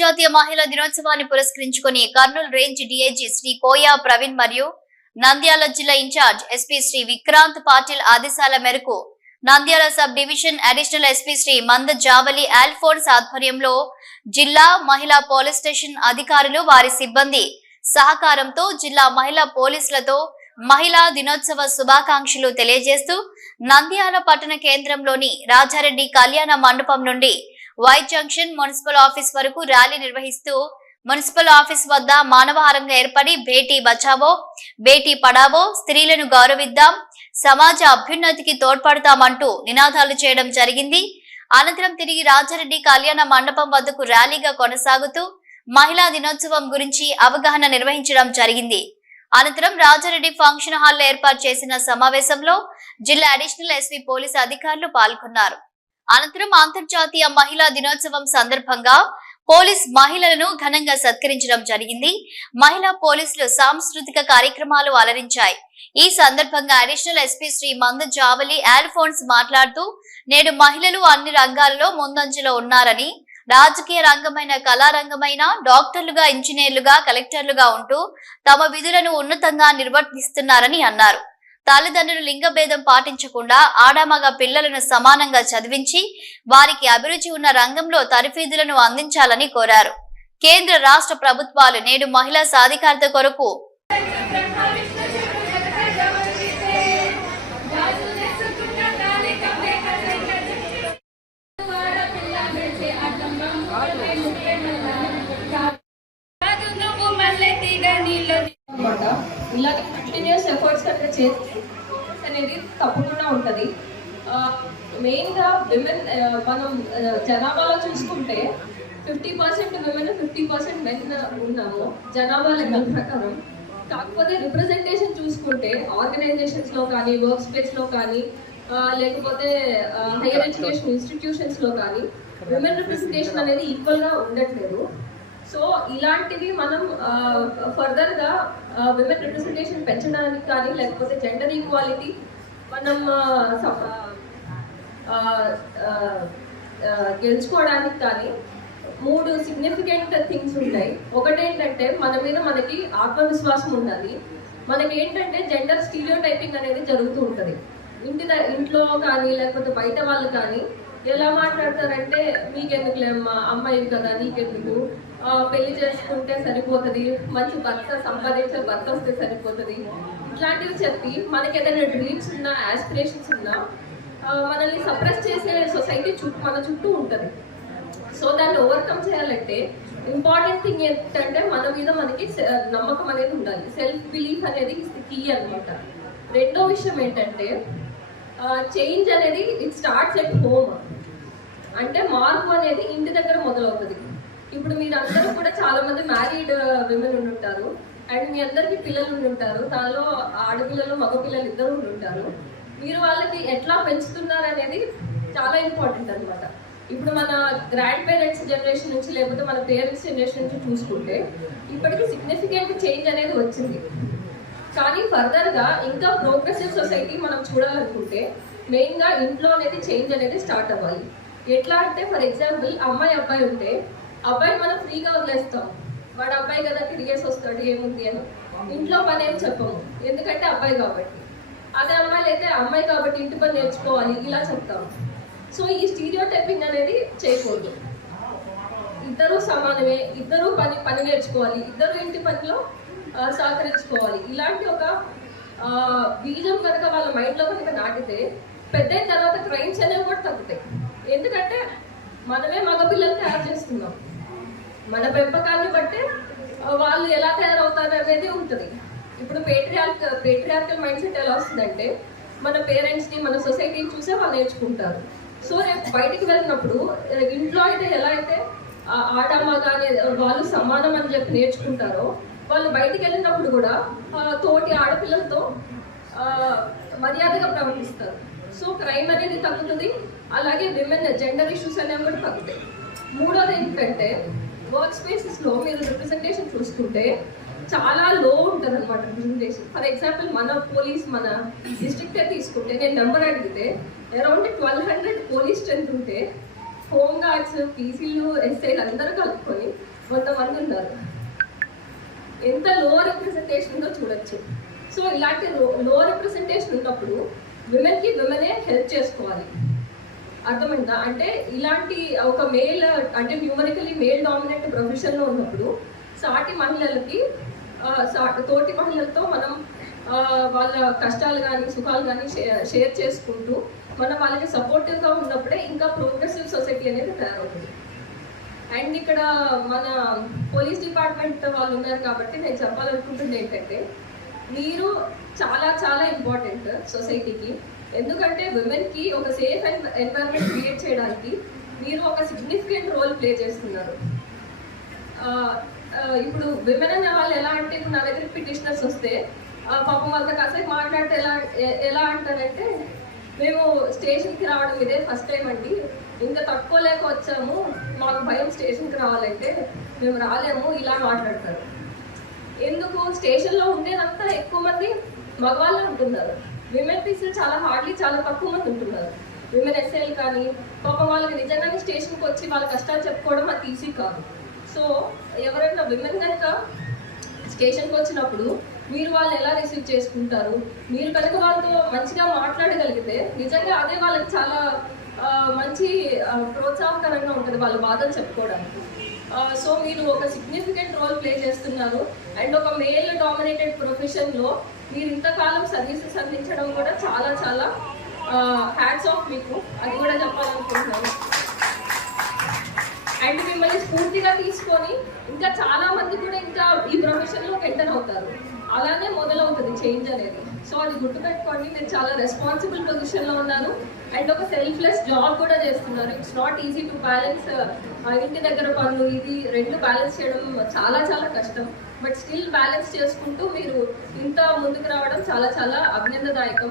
అంతర్జాతీయ మహిళా దినోత్సవాన్ని పురస్కరించుకుని కర్నూలు రేంజ్ డీఐజీ శ్రీ కోయా ప్రవీణ్ మరియు నంద్యాల జిల్లా ఇన్ఛార్జ్ ఎస్పీ శ్రీ విక్రాంత్ పాటిల్ ఆదేశాల మేరకు Nandyal sub division additional SP Shri Manda Javali Alphonse ఆధ్వర్యంలో జిల్లా మహిళా పోలీస్ స్టేషన్ అధికారులు వారి సిబ్బంది సహకారంతో జిల్లా మహిళా పోలీసులతో మహిళా దినోత్సవ శుభాకాంక్షలు తెలియజేస్తూ నంద్యాల పట్టణ కేంద్రంలోని రాజారెడ్డి కళ్యాణ మండపం నుండి వైట్ జంక్షన్ మున్సిపల్ ఆఫీస్ వరకు ర్యాలీ నిర్వహిస్తూ మున్సిపల్ ఆఫీస్ వద్ద మానవహారంగా ఏర్పడి బేటీ బచావో బేటీ పడావో స్త్రీలను గౌరవిద్దాం సమాజ అభ్యున్నతికి తోడ్పడతామంటూ నినాదాలు చేయడం జరిగింది. అనంతరం తిరిగి రాజారెడ్డి కళ్యాణ మండపం వద్దకు ర్యాలీగా కొనసాగుతూ మహిళా దినోత్సవం గురించి అవగాహన నిర్వహించడం జరిగింది. అనంతరం రాజారెడ్డి ఫంక్షన్ హాల్లో ఏర్పాటు చేసిన సమావేశంలో జిల్లా అడిషనల్ ఎస్పీ పోలీసు అధికారులు పాల్గొన్నారు. అనంతరం అంతర్జాతీయ మహిళా దినోత్సవం సందర్భంగా పోలీస్ మహిళలను ఘనంగా సత్కరించడం జరిగింది. మహిళా పోలీసులు సాంస్కృతిక కార్యక్రమాలు అలరించాయి. ఈ సందర్భంగా అడిషనల్ ఎస్పీ శ్రీ మంద జావలి ఆల్ఫోన్స్ మాట్లాడుతూ నేడు మహిళలు అన్ని రంగాలలో ముందంజలో ఉన్నారని, రాజకీయ రంగమైన కళారంగమైన డాక్టర్లుగా ఇంజనీర్లుగా కలెక్టర్లుగా ఉంటూ తమ విధులను ఉన్నతంగా నిర్వర్తిస్తున్నారని అన్నారు. తల్లిదండ్రులు లింగభేదం పాటించకుండా ఆడమగ పిల్లలను సమానంగా చదివించి వారికి అభిరుచి ఉన్న రంగంలో తరఫీదులను అందించాలని కోరారు. కేంద్ర రాష్ట్ర ప్రభుత్వాలు నేడు మహిళా సాధికారత కొరకు ఇలాగే కంటిన్యూస్ ఎఫర్ట్స్ కనుక చేస్తే అనేది తప్పకుండా ఉంటుంది. మెయిన్గా విమెన్ మనం జనాభాలో చూసుకుంటే 50% విమెన్ 50% మెన్ ఉన్నాము జనాభా లెక్కల ప్రకారం. కాకపోతే రిప్రజెంటేషన్ చూసుకుంటే ఆర్గనైజేషన్స్లో కానీ, వర్క్ స్పేస్లో కానీ, లేకపోతే హైయర్ ఎడ్యుకేషన్ ఇన్స్టిట్యూషన్స్లో కానీ విమెన్ రిప్రజెంటేషన్ అనేది ఈక్వల్గా ఉండట్లేదు. సో ఇలాంటివి మనం ఫర్దర్గా విమెన్ రిప్రజెంటేషన్ పెంచడానికి కానీ, లేకపోతే జెండర్ ఈక్వాలిటీ మనం గెలుచుకోవడానికి కానీ 3 సిగ్నిఫికెంట్ థింగ్స్ ఉంటాయి. ఒకటేంటంటే మన మీద మనకి ఆత్మవిశ్వాసం ఉండాలి. మనకి ఏంటంటే జెండర్ స్టీరియోటైపింగ్ అనేది జరుగుతూ ఉంటుంది. ఇంట్లో కానీ లేకపోతే బయట వాళ్ళు కానీ ఎలా మాట్లాడతారంటే నీకెందుకులేమ్మా, అమ్మాయి కదా నీకెందుకు, పెళ్లి చేసుకుంటే సరిపోతుంది, మంచి భర్త సంపాదించే భర్త వస్తే సరిపోతుంది, ఇట్లాంటివి చెప్పి మనకి ఏదైనా డ్రీమ్స్ ఉన్నా, ఆస్పిరేషన్స్ ఉన్నా మనల్ని సప్రెస్ చేసే సొసైటీ మన చుట్టూ ఉంటుంది. సో దాన్ని ఓవర్కమ్ చేయాలంటే ఇంపార్టెంట్ థింగ్ ఏంటంటే మన మీద మనకి నమ్మకం అనేది ఉండాలి. సెల్ఫ్ బిలీఫ్ అనేది కీ అనమాట. రెండో విషయం ఏంటంటే చేంజ్ అనేది ఇట్ స్టార్ట్స్ ఎట్ హోమ్. అంటే మార్పు అనేది ఇంటి దగ్గర మొదలవుతుంది. ఇప్పుడు మీరు అందరూ కూడా చాలా మంది మ్యారీడ్ విమెన్ ఉండుంటారు అండ్ మీ అందరికీ పిల్లలు ఉండుంటారు. దానిలో ఆడపిల్లలు మగపిల్లలు ఇద్దరు ఉండుంటారు. మీరు వాళ్ళకి ఎట్లా పెంచుతున్నారు అనేది చాలా ఇంపార్టెంట్ అనమాట. ఇప్పుడు మన గ్రాండ్ పేరెంట్స్ జనరేషన్ నుంచి లేకపోతే మన పేరెంట్స్ జనరేషన్ నుంచి చూసుకుంటే ఇప్పటికీ సిగ్నిఫికెంట్ చేంజ్ అనేది వచ్చింది. కానీ ఫర్దర్గా ఇంకా ప్రోగ్రెసివ్ సొసైటీ మనం చూడాలనుకుంటే మెయిన్గా ఇంట్లో అనేది చేంజ్ అనేది స్టార్ట్ అవ్వాలి. ఎట్లా అంటే ఫర్ ఎగ్జాంపుల్ అమ్మాయి అబ్బాయి ఉంటే అబ్బాయిని మనం ఫ్రీగా వదిలేస్తాం, వాడు అబ్బాయి కదా తిరిగేసి వస్తాడు ఏముంది అని. ఇంట్లో పని ఏం చెప్పము, ఎందుకంటే అబ్బాయి కాబట్టి. అదే అమ్మాయిలు అయితే అమ్మాయి కాబట్టి ఇంటి పని నేర్చుకోవాలి ఇలా చెప్తాం. సో ఈ స్టీరియోటైపింగ్ అనేది చేయకూడదు. ఇద్దరూ సమానమే, ఇద్దరూ పని నేర్చుకోవాలి, ఇద్దరు ఇంటి పనిలో సహకరించుకోవాలి. ఇలాంటి ఒక బీజం కనుక వాళ్ళ మైండ్లో కనుక నాటితే పెద్దయిన తర్వాత క్రైమ్స్ అనేవి కూడా తగ్గుతాయి. ఎందుకంటే మనమే మగపిల్లలు తయారు చేస్తున్నాం. మన పెంపకాన్ని బట్టే వాళ్ళు ఎలా తయారవుతారు అనేది ఉంటుంది. ఇప్పుడు పేట్రియార్కల్ మైండ్ సెట్ ఎలా వస్తుందంటే మన పేరెంట్స్ని, మన సొసైటీని చూసే వాళ్ళు నేర్చుకుంటారు. సో రేపు బయటికి వెళ్ళినప్పుడు ఇంట్లో అయితే ఎలా అయితే ఆడమ్మ కానీ వాళ్ళు సమానం అని చెప్పి నేర్చుకుంటారో వాళ్ళు బయటికి వెళ్ళినప్పుడు కూడా తోటి ఆడపిల్లలతో మర్యాదగా ప్రవర్తిస్తారు. సో క్రైమ్ అనేది తగ్గుతుంది, అలాగే విమెన్ జెండర్ ఇష్యూస్ అనేవి కూడా తగ్గుతాయి. మూడోది ఏంటంటే వర్క్ స్పేసెస్లో మీరు రిప్రజెంటేషన్ చూసుకుంటే చాలా లో ఉంటుంది అనమాట రిప్రజెంటేషన్. ఫర్ ఎగ్జాంపుల్ మన పోలీస్ మన డిస్ట్రిక్టే తీసుకుంటే నేను నెంబర్ అడిగితే అరౌండ్ 1200 పోలీస్ స్ట్రెంత్ ఉంటే హోమ్ గార్డ్స్, పీసీలు, ఎస్ఐలు అందరూ కలుపుకొని 100 మంది ఉన్నారు. ఎంత లో రిప్రజెంటేషన్ ఉందో చూడొచ్చు. సో ఇలాంటి లో రిప్రజెంటేషన్ ఉన్నప్పుడు విమెన్కి విమెనే హెల్ప్ చేసుకోవాలి. అర్థమైందా? అంటే ఇలాంటి ఒక మేల్ అంటే న్యూమరికలీ మేల్ డామినెంట్ ప్రొఫెషన్లో ఉన్నప్పుడు సాటి మహిళలకి తోటి మహిళలతో మనం వాళ్ళ కష్టాలు కానీ సుఖాలు కానీ షేర్ చేసుకుంటూ మనం వాళ్ళకి సపోర్టివ్గా ఉన్నప్పుడే ఇంకా ప్రోగ్రెసివ్ సొసైటీ అనేది తయారవుతుంది. అండ్ ఇక్కడ మన పోలీస్ డిపార్ట్మెంట్ వాళ్ళు ఉన్నారు కాబట్టి నేను చెప్పాలనుకుంటుంది ఏంటంటే, మీరు చాలా చాలా ఇంపార్టెంట్ సొసైటీకి. ఎందుకంటే విమెన్కి ఒక సేఫ్ ఎన్వైరన్మెంట్ క్రియేట్ చేయడానికి మీరు ఒక సిగ్నిఫికెంట్ రోల్ ప్లే చేస్తున్నారు. ఇప్పుడు విమెన్ అనే వాళ్ళు ఎలా అంటే, ఇప్పుడు నా దగ్గర పిటిషనర్స్ వస్తే పాపం వాళ్ళతో కాసేపు మాట్లాడితే ఎలా అంటారంటే, మేము స్టేషన్కి రావడం ఇదే ఫస్ట్ టైం అండి, ఇంకా తక్కువ లేక వచ్చాము, మాకు భయం స్టేషన్కి రావాలంటే మేము రాలేము, ఇలా మాట్లాడతారు. ఎందుకు? స్టేషన్లో ఉండేదంతా ఎక్కువ మంది మగవాళ్ళే ఉంటున్నారు. విమెన్ పీసులు చాలా తక్కువ మంది ఉంటున్నారు. విమెన్ ఎస్ఐలు కానీ పాపం వాళ్ళకి నిజంగానే స్టేషన్కి వచ్చి వాళ్ళ కష్టాలు చెప్పుకోవడం అది ఈజీ కాదు. సో ఎవరైనా విమెన్ కనుక స్టేషన్కి వచ్చినప్పుడు మీరు వాళ్ళని ఎలా రిసీవ్ చేసుకుంటారు, మీరు కనుక వాళ్ళతో మంచిగా మాట్లాడగలిగితే నిజంగా అదే వాళ్ళకి చాలా మంచి ప్రోత్సాహకరంగా ఉంటుంది వాళ్ళ బాధలు చెప్పుకోవడానికి. సో మీరు ఒక సిగ్నిఫికెంట్ రోల్ ప్లే చేస్తున్నారు. అండ్ ఒక మేల్ డామినేటెడ్ ప్రొఫెషన్లో మీరు ఇంతకాలం సర్వీసెస్ అందించడం కూడా చాలా చాలా హ్యాట్స్ ఆఫ్ మీకు, అది కూడా చెప్పాలనుకుంటున్నాను. అండ్ మిమ్మల్ని స్ఫూర్తిగా తీసుకొని ఇంకా చాలా మంది కూడా ఇంకా ఈ ప్రొఫెషన్లోకి ఎంటర్ అవుతారు. అలానే మొదలవుతుంది చేంజ్ అనేది. సో అది గుర్తుపెట్టుకోండి, మీరు చాలా రెస్పాన్సిబుల్ పొజిషన్లో ఉన్నారు అండ్ ఒక సెల్ఫ్లెస్ జాబ్ కూడా చేస్తున్నారు. It's not easy to balance. ఇంటి దగ్గర పనులు ఇది రెండు బ్యాలెన్స్ చేయడం చాలా చాలా కష్టం. బట్ స్టిల్ బ్యాలెన్స్ చేసుకుంటూ మీరు ఇంత ముందుకు రావడం చాలా చాలా అభినందనదాయకం.